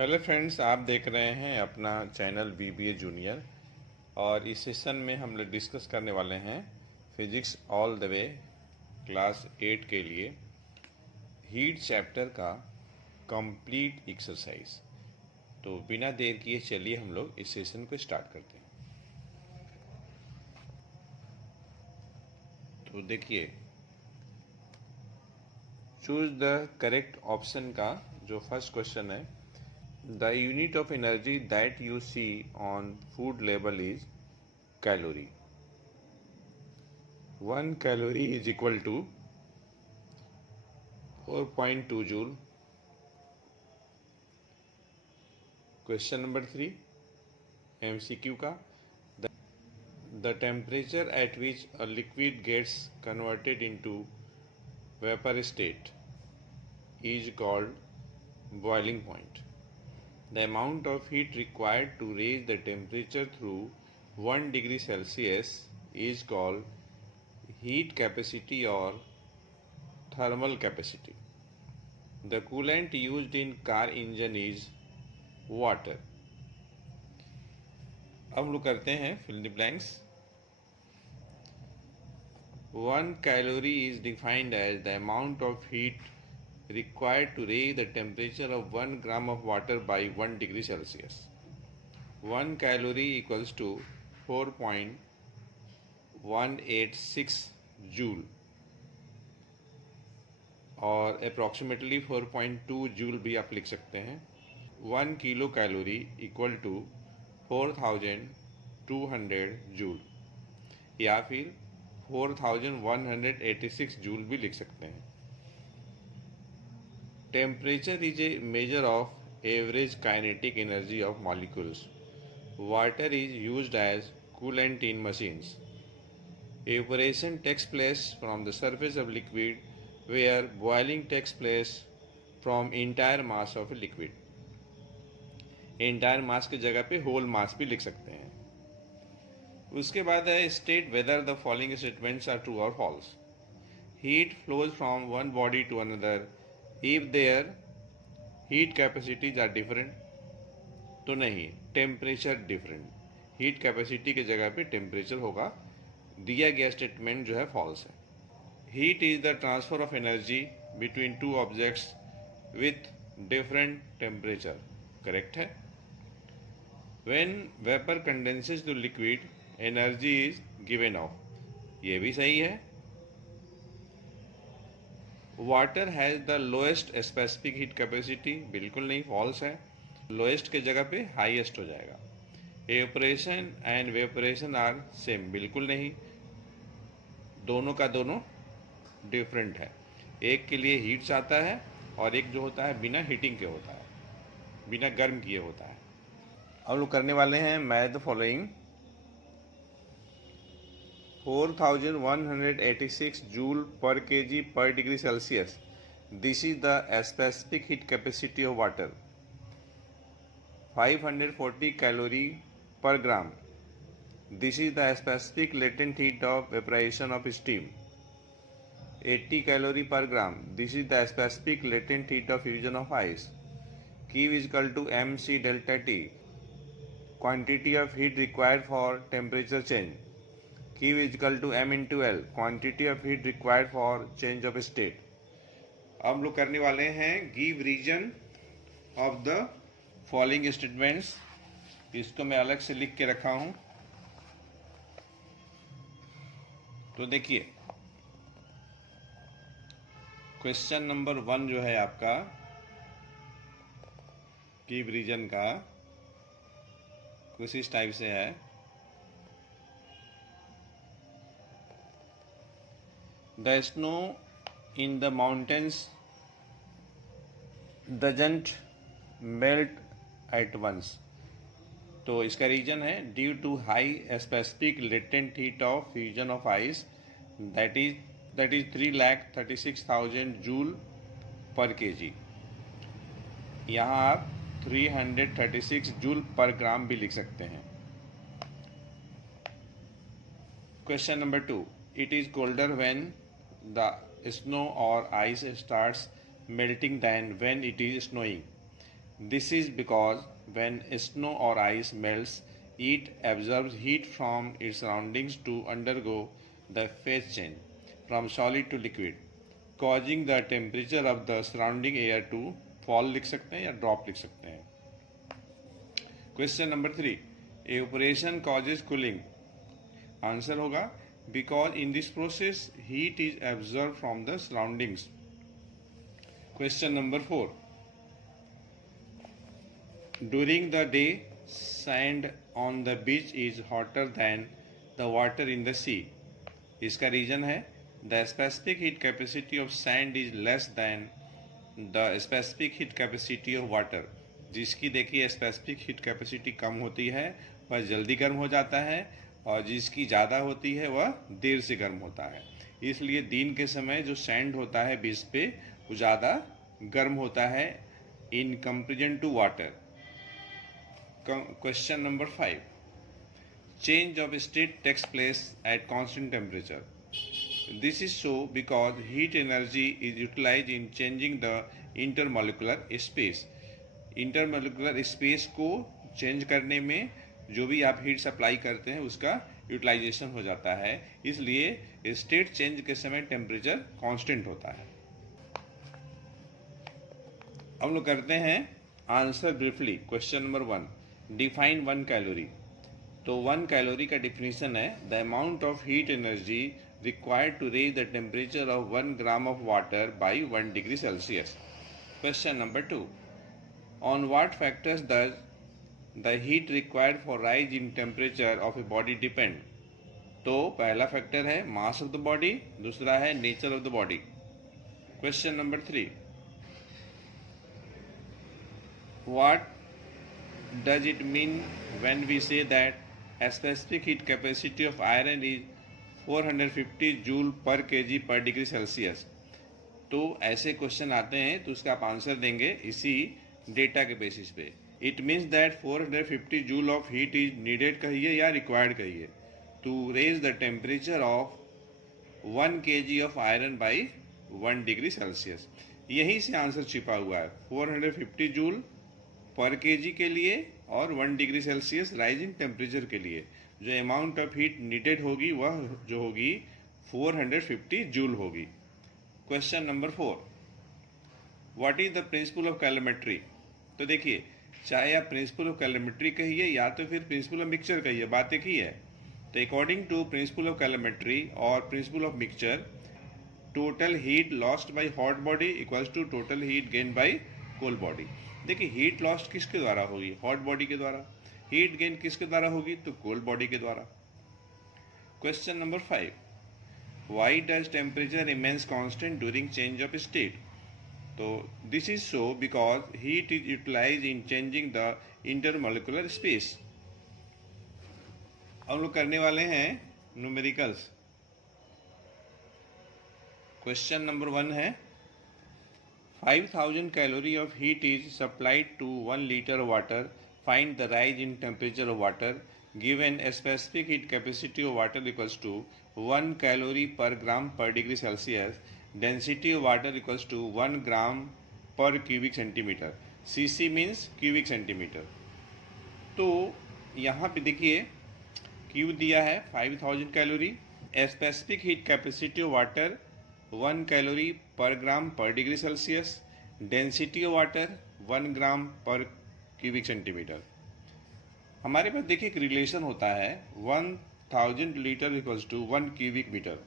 Hello friends, आप देख रहे हैं अपना चैनल VBA जूनियर। और इस सेशन में हम लोग डिस्कस करने वाले हैं physics all the way class 8 के लिए हीट चैप्टर का कंप्लीट एक्सरसाइज। तो बिना देर किए चलिए हम लोग इस सेशन को स्टार्ट करते हैं। तो देखिए, चूज द करेक्ट ऑप्शन का जो फर्स्ट क्वेश्चन है, the unit of energy that you see on food label is calorie. 1 calorie is equal to 4.2 joule. Question number 3 MCQ का, the temperature at which a liquid gets converted into vapor state is called boiling point. The amount of heat required to raise the temperature through 1 degree Celsius is called heat capacity or thermal capacity. The coolant used in car engine is water. अब हम लोग करते हैं fill the blanks. 1 calorie is defined as the amount of heat required to raise the temperature of 1 gram of water by 1 degree Celsius. 1 calorie equals to 4.186 joule और approximately 4.2 joule भी आप लिख सकते हैं। 1 kilo calorie equal to 4200 joule या फिर 4186 joule भी लिख सकते हैं। Temperature is a measure of average kinetic energy of molecules. Water is used as coolant in machines. Evaporation takes place from the surface of liquid, where boiling takes place from entire mass of a liquid. Entire mass की जगह पे whole mass भी लिख सकते हैं। उसके बाद है state whether the following statements are true or false. Heat flows from one body to another if their heat capacities are different. तो नहीं, टेम्परेचर डिफरेंट। हीट कैपेसिटी की जगह पे टेम्परेचर होगा। दिया गया स्टेटमेंट जो है फॉल्स है। Heat is the transfer of energy between two objects with different temperature, correct है। When vapour condenses to liquid energy is given off, ये भी सही है। Water has the lowest specific heat capacity, बिल्कुल नहीं, फॉल्स है। Lowest के जगह पे हाईएस्ट हो जाएगा। Evaporation and evaporation are same, बिल्कुल नहीं, दोनों का दोनों डिफरेंट है। एक के लिए हीट्स आता है और एक जो होता है बिना हीटिंग के होता है, बिना गर्म किए होता है। अब लोग करने वाले हैं math the following. 4186 joule per kg per degree Celsius. This is the specific heat capacity of water. 540 calorie per gram. This is the specific latent heat of vaporization of steam. 80 calorie per gram. This is the specific latent heat of fusion of ice. Q is equal to mc delta T. Quantity of heat required for temperature change. Q is equal to m into L, quantity of heat required for change of state. अब हम लोग करने वाले हैं give reason of the following statements. इसको मैं अलग से लिख के रखा हूं। तो देखिए, क्वेश्चन नंबर 1 जो है आपका गिव रीजन का कुछ इस टाइप से है। The snow in the mountains doesn't melt at once. तो इसका रीजन है due to high specific latent heat of fusion of ice that is 3,36,000 joule per kg। यहाँ आप 336 जूल पर ग्राम भी लिख सकते हैं। Question number 2, it is colder when the snow or ice starts melting than when it is snowing. This is because when snow or ice melts, it absorbs heat from its surroundings to undergo the phase change from solid to liquid, causing the temperature of the surrounding air to fall लिख सकते हैं या drop लिख सकते हैं. Question number 3. Evaporation causes cooling. Answer होगा because in this process heat is absorbed from the surroundings. Question number 4. During the day, sand on the beach is hotter than the water in the sea. इसका reason है the specific heat capacity of sand is less than the specific heat capacity of water. जिसकी देखिए specific heat capacity कम होती है वह जल्दी गर्म हो जाता है और जिसकी ज़्यादा होती है वह देर से गर्म होता है. इसलिए दिन के समय जो सैंड होता है बीच पे वो ज़्यादा गर्म होता है in comparison to water. Question number 5. Change of state takes place at constant temperature. This is so because heat energy is utilized in changing the intermolecular space. Intermolecular space को चेंज करने में जो भी आप हीट सप्लाई करते हैं उसका utilisation हो जाता है. इसलिए स्टेट चेंज के समय टेम्परेचर कांस्टेंट होता है. हम लोग करते हैं answer briefly. Question number 1. Define 1 calorie. तो 1 कैलोरी का डिफिनीशन है the amount of heat energy required to raise the temperature of 1 gram of water by 1 degree Celsius. Question number 2. On what factors does the heat required for rise in temperature of a body depend? तो पहला factor है mass of the body, दूसरा है nature of the body. Question number 3. What does it mean when we say that a specific heat capacity of iron is 450 joule per KG पर degree Celsius? तो ऐसे question आते हैं तो उसका आप आंसर देंगे इसी डेटा के बेसिस पे. It means that 450 joule of heat is needed कहिए या रिक्वायर्ड कहिए to raise the temperature of 1 kg of iron by 1 degree Celsius. यहीं से आंसर छिपा हुआ है 450 जूल पर केजी के लिए और 1 डिग्री सेल्सियस राइजिंग टेम्परेचर के लिए जो अमाउंट ऑफ हीट नीडेड होगी वह जो होगी 450 जूल होगी. Question number 4. What is the principle of calorimetry? तो देखिए चाहे आप प्रिंसिपल ऑफ कैलोमेट्री कहिए या तो फिर प्रिंसिपल ऑफ मिक्सचर कहिए, बात एक ही है. तो according to principle of calorimetry और principle of mixture total heat lost by hot body equals to total heat gain by cold body. देखिए हीट लॉस्ट किसके द्वारा होगी? हॉट बॉडी के द्वारा. हीट गेन किसके द्वारा होगी? तो कोल्ड बॉडी के द्वारा. Question number 5. Why does temperature remains constant during change of state? तो this is so because heat is utilize in changing the intermolecular space. हम लोग करने वाले हैं न्यूमेरिकल्स. क्वेश्चन नंबर 1 है 5000 calorie of heat is supplied to 1 litre water. Find the rise in temperature of water. Given a specific heat capacity of water equals to 1 calorie per gram per degree Celsius. Density of water equals to 1 gram per cubic centimeter. cc means cubic centimeter. तो यहाँ पे देखिए Q दिया है 5000 calorie. Specific heat capacity of water 1 calorie पर ग्राम पर degree Celsius. Density of water 1 ग्राम पर cubic centimetre. हमारे पास देखिए एक रिलेशन होता है 1000 litre equals to 1 cubic metre.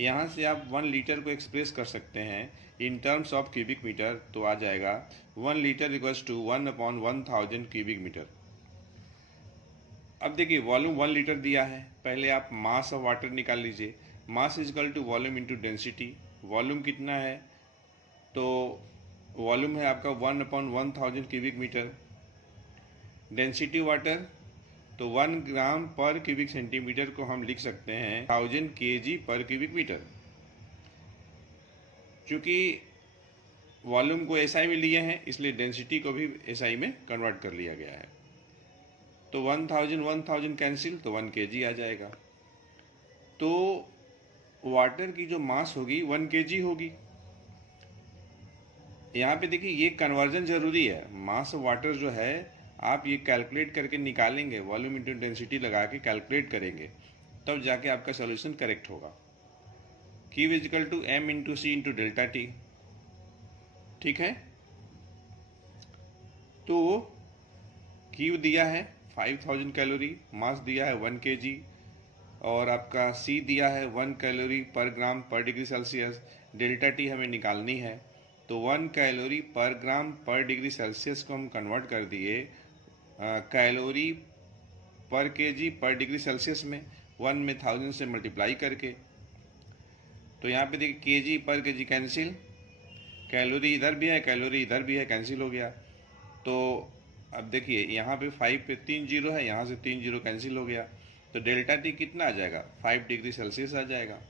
यहाँ से आप 1 लीटर को एक्सप्रेस कर सकते हैं in terms of cubic metre. तो आ जाएगा 1 litre equals to 1/1000 cubic metre. अब देखिए वॉल्यूम 1 लीटर दिया है. पहले आप मास ऑफ वाटर निकाल लीजिए. Mass is equal to volume into density. Volume कितना है? तो वॉल्यूम है आपका 1/1000 क्यूबिक मीटर. डेंसिटी वाटर तो 1 ग्राम पर क्यूबिक सेंटीमीटर को हम लिख सकते हैं 1000 kg पर क्यूबिक मीटर. चूंकि वॉल्यूम को एसआई में लिए हैं इसलिए डेंसिटी को भी एसआई में कन्वर्ट कर लिया गया है. तो 1000 कैंसिल तो 1 kg आ जाएगा. तो वाटर की जो मास होगी 1 kg होगी. यहाँ पे देखिए ये कन्वर्जन जरूरी है। मास ऑफ वाटर जो है आप ये कैलकुलेट करके निकालेंगे, वॉल्यूम इंटू डेंसिटी लगा के कैलकुलेट करेंगे, तब जाके आपका सॉल्यूशन करेक्ट होगा। Q is equal to m into C into delta T. ठीक है, तो Q दिया है 5000 कैलोरी, मास दिया है 1 kg, और आपका C दिया है 1 कैलोरी पर ग्राम पर डिग्री सेल्सियस। डेल्टा टी हमें निकालनी है, तो 1 कैलोरी पर ग्राम पर डिग्री सेल्सियस को हम कन्वर्ट कर दिए कैलोरी पर केजी पर डिग्री सेल्सियस में, 1 में 1000 से मल्टीप्लाई करके। तो यहाँ पे देखिए KG per kg cancel, calorie इधर भी है कैलोरी इधर भी है, कैंसिल हो गया। तो अब देखिए यहाँ पे 5 पे 3 जीरो है, यहाँ से 3 जीरो कैंसिल हो गया, तो डेल्टा टी कितना आ जाएगा, 5 डिग्री सेल्सियस आ जाएगा।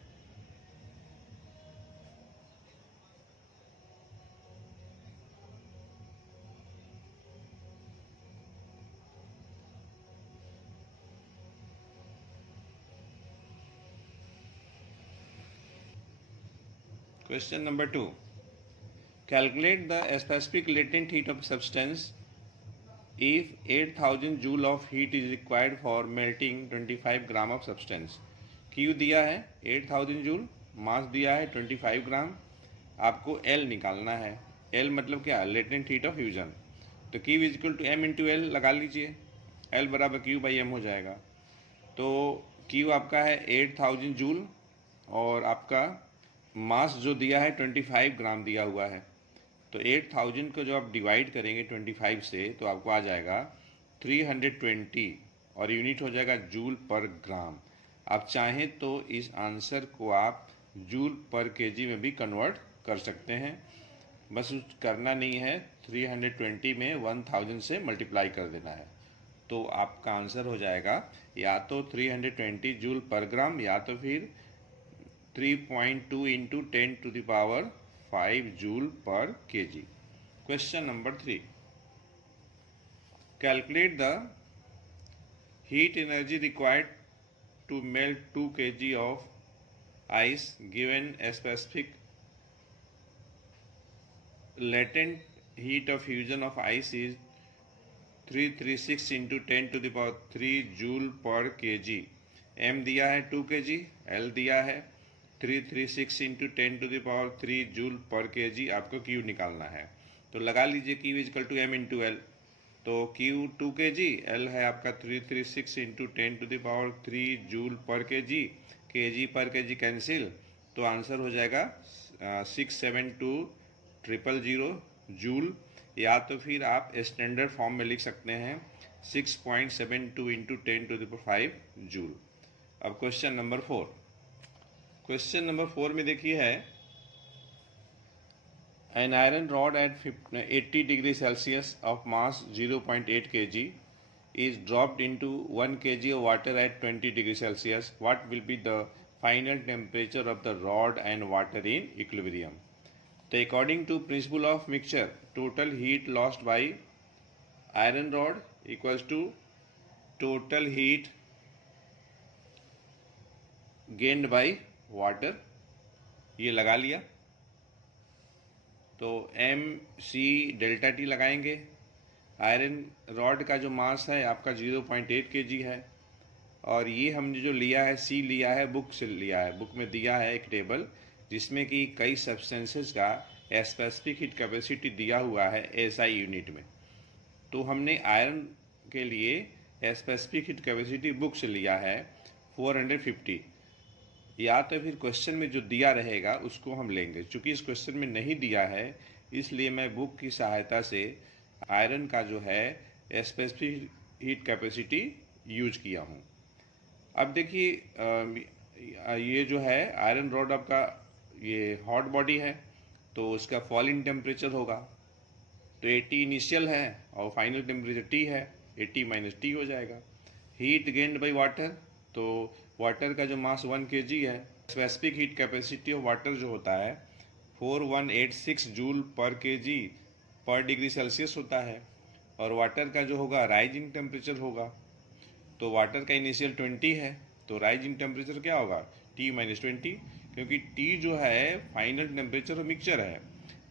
Question number 2, calculate the specific latent heat of substance if 8000 joule of heat is required for melting 25 gram of substance. Q दिया है 8000 जूल, मास दिया है 25 ग्राम, आपको L निकालना है। L मतलब क्या, लेटेंट हीट ऑफ फ्यूजन। तो Q is equal to M into L लगा लीजिए, L बराबर Q बाई M हो जाएगा। तो Q आपका है 8000 जूल और आपका मास जो दिया है 25 ग्राम दिया हुआ है। तो 8000 को जो आप डिवाइड करेंगे 25 से तो आपको आ जाएगा 320 और यूनिट हो जाएगा जूल पर ग्राम। आप चाहें तो इस आंसर को आप जूल पर केजी में भी कन्वर्ट कर सकते हैं, बस करना नहीं है, 320 में 1000 से मल्टीप्लाई कर देना है। तो आपका आंसर हो जाएगा या तो 320 जूल पर ग्राम या तो फिर 3.2 into 10 to the power 5 joule per kg। Question number 3, calculate the heat energy required to melt 2 kg of ice given a specific latent heat of fusion of ice is 336 into 10 to the power 3 joule per kg। m दिया है 2 kg, l दिया है 336 into 10 to the power 3 joule per kg, आपको Q निकालना है। तो लगा लीजिए Q is equal to M into L. तो Q 2 kg, L है आपका 336 into 10 to the power 3 joule per kg, kg per kg cancel, तो आंसर हो जाएगा 672000 जूल, या तो फिर आप स्टैंडर्ड फॉर्म में लिख सकते हैं 6.72 into 10 to the power 5 joule. अब क्वेश्चन नंबर 4, क्वेश्चन नंबर 4 में देखिए है an iron rod at 80 degree Celsius of mass 0.8 kg is dropped into 1 kg of water at 20 degree Celsius. What will be the final temperature of the rod and water in equilibrium? So according to principle of mixture, total heat lost by iron rod equals to total heat gained by water, ये लगा लिया। तो M C delta T लगाएंगे। Iron rod का जो मास है आपका 0.8 kg है, और ये हमने जो लिया है सी लिया है बुक से लिया है, बुक में दिया है एक टेबल जिसमें कि कई सब्सटेंसेस का स्पेसिफिक हीट कैपेसिटी दिया हुआ है SI यूनिट में। तो हमने आयरन के लिए स्पेसिफिक हीट कैपेसिटी बुक से लिया है 450, या तो फिर क्वेश्चन में जो दिया रहेगा उसको हम लेंगे। चूंकि इस क्वेश्चन में नहीं दिया है इसलिए मैं बुक की सहायता से आयरन का जो है स्पेसिफिक हीट कैपेसिटी यूज किया हूँ। अब देखिए ये जो है आयरन रॉड आपका ये हॉट बॉडी है, तो उसका फॉलिंग टेम्परेचर होगा, तो 80 इनिशियल है और फाइनल टेम्परेचर T है, 80 माइनस T हो जाएगा। हीट गेन्ड बाई वाटर, तो वाटर का जो मास 1 kg है, specific heat capacity of water जो होता है 4186 जूल पर kg पर डिग्री सेल्सियस होता है, और वाटर का जो होगा राइजिंग टेम्परेचर होगा। तो वाटर का इनिशियल 20 है, तो राइजिंग टेम्परेचर क्या होगा T माइनस 20, क्योंकि T जो है फाइनल टेम्परेचर ऑफ मिक्सचर है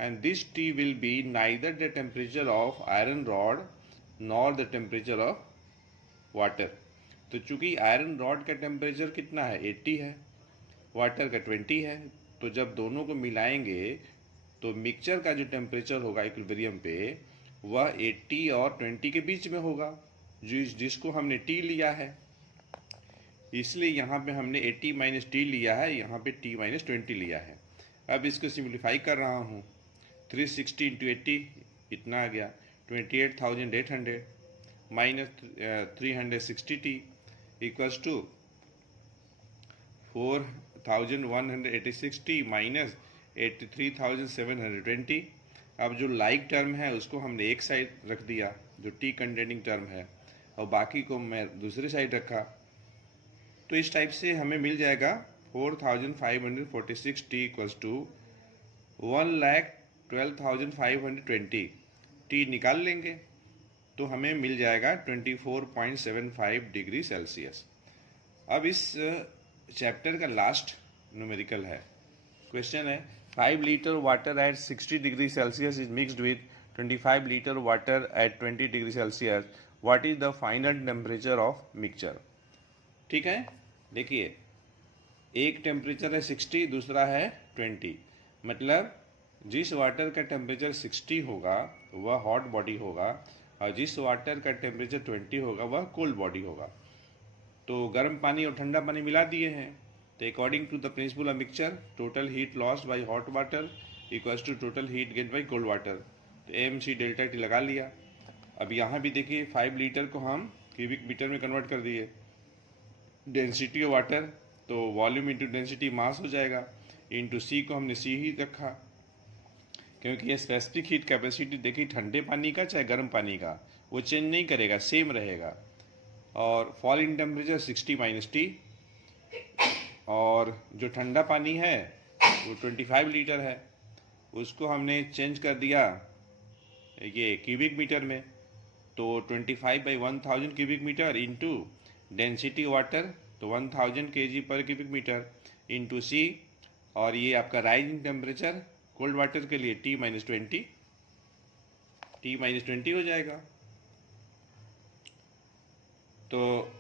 and this T will be neither the temperature of iron rod nor the temperature of water. तो चूंकि आयरन रॉड का टेम्परेचर कितना है 80 है, वाटर का 20 है, तो जब दोनों को मिलाएंगे तो मिक्सचर का जो टेम्परेचर होगा इक्विलिब्रियम पे वह 80 और 20 के बीच में होगा, जिसको हमने T लिया है। इसलिए यहाँ पे हमने 80 माइनस टी लिया है, यहाँ पे T माइनस 20 लिया है। अब इसको सिंप्लीफाई कर रहा हूँ, 360 इंटू 80 इतना आ गया 28,800 minus 360T equals to 4,186T minus 83,720। अब जो लाइक टर्म है उसको हमने एक साइड रख दिया जो T कंटेनिंग टर्म है, और बाकी को मैं दूसरी साइड रखा। तो इस टाइप से हमें मिल जाएगा 4,546T इक्वल्स टू 1,12,520। T निकाल लेंगे तो हमें मिल जाएगा 24.75 डिग्री सेल्सियस। अब इस चैप्टर का लास्ट न्यूमेरिकल है। क्वेश्चन है 5 litre water at 60 degree Celsius is mixed with 25 litre water at 20 degree Celsius, what is the final temperature of mixture. ठीक है, देखिए एक टेम्परेचर है 60, दूसरा है 20, मतलब जिस वाटर का टेम्परेचर 60 होगा वह हॉट बॉडी होगा और जिस वाटर का टेम्परेचर 20 होगा वह कोल्ड बॉडी होगा। तो गर्म पानी और ठंडा पानी मिला दिए हैं, तो according to the principle of mixture total heat lost by hot water equals to total heat gain by cold water, तो MC डेल्टा T लगा लिया। अब यहाँ भी देखिए 5 लीटर को हम क्यूबिक मीटर में कन्वर्ट कर दिए, डेंसिटी ऑफ वाटर तो वॉल्यूम इंटू डेंसिटी मास हो जाएगा, इंटू C को हमने C ही रखा क्योंकि ये स्पेसिफिक हीट कैपेसिटी देखिए ठंडे पानी का चाहे गर्म पानी का वो चेंज नहीं करेगा, सेम रहेगा। और fall in temperature 60 minus T, और जो ठंडा पानी है वो 25 लीटर है, उसको हमने चेंज कर दिया ये क्यूबिक मीटर में, तो 25/1000 cubic metre into density water तो 1000 kg पर क्यूबिक मीटर इंटू C, और ये आपका राइजिंग टेम्परेचर कोल्ड वाटर के लिए T माइनस 20 हो जाएगा। तो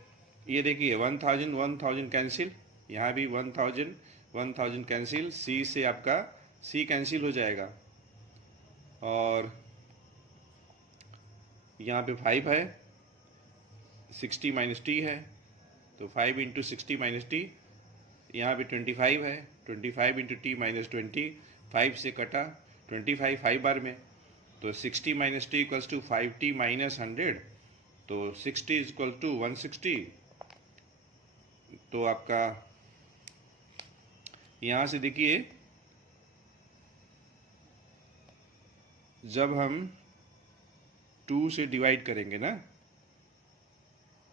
ये देखिए 1000 कैंसिल, यहाँ भी 1000 कैंसिल, C से आपका C कैंसिल हो जाएगा, और यहाँ पे 5 है, 60 माइनस T है तो 5 इंटू 60 माइनस T, यहाँ पे 25 है, 25 इंटू T माइनस 20, 5 से कटा 25 5 बार में, तो 60 minus T equals to 5T minus 100, तो 60 इज इक्वल टू 160। तो आपका यहाँ से देखिए जब हम 2 से डिवाइड करेंगे ना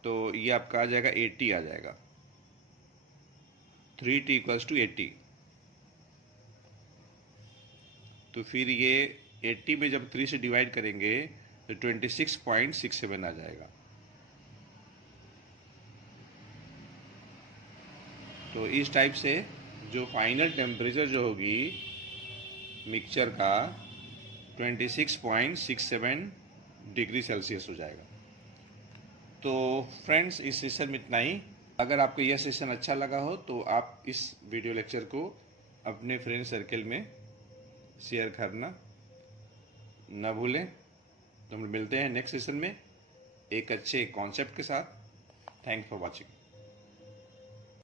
तो ये आपका आ जाएगा 80 आ जाएगा, 3T इक्वल्स टू 80। तो फिर ये 80 में जब 3 से डिवाइड करेंगे तो 26.67 आ जाएगा। तो इस टाइप से जो फाइनल टेम्परेचर जो होगी मिक्सचर का 26.67 डिग्री सेल्सियस हो जाएगा। तो फ्रेंड्स इस सेशन में इतना ही। अगर आपको यह सेशन अच्छा लगा हो तो आप इस वीडियो लेक्चर को अपने फ्रेंड सर्कल में शेयर करना ना भूलें। तो हम मिलते हैं नेक्स्ट सेशन में एक अच्छे कॉन्सेप्ट के साथ। Thanks for watching.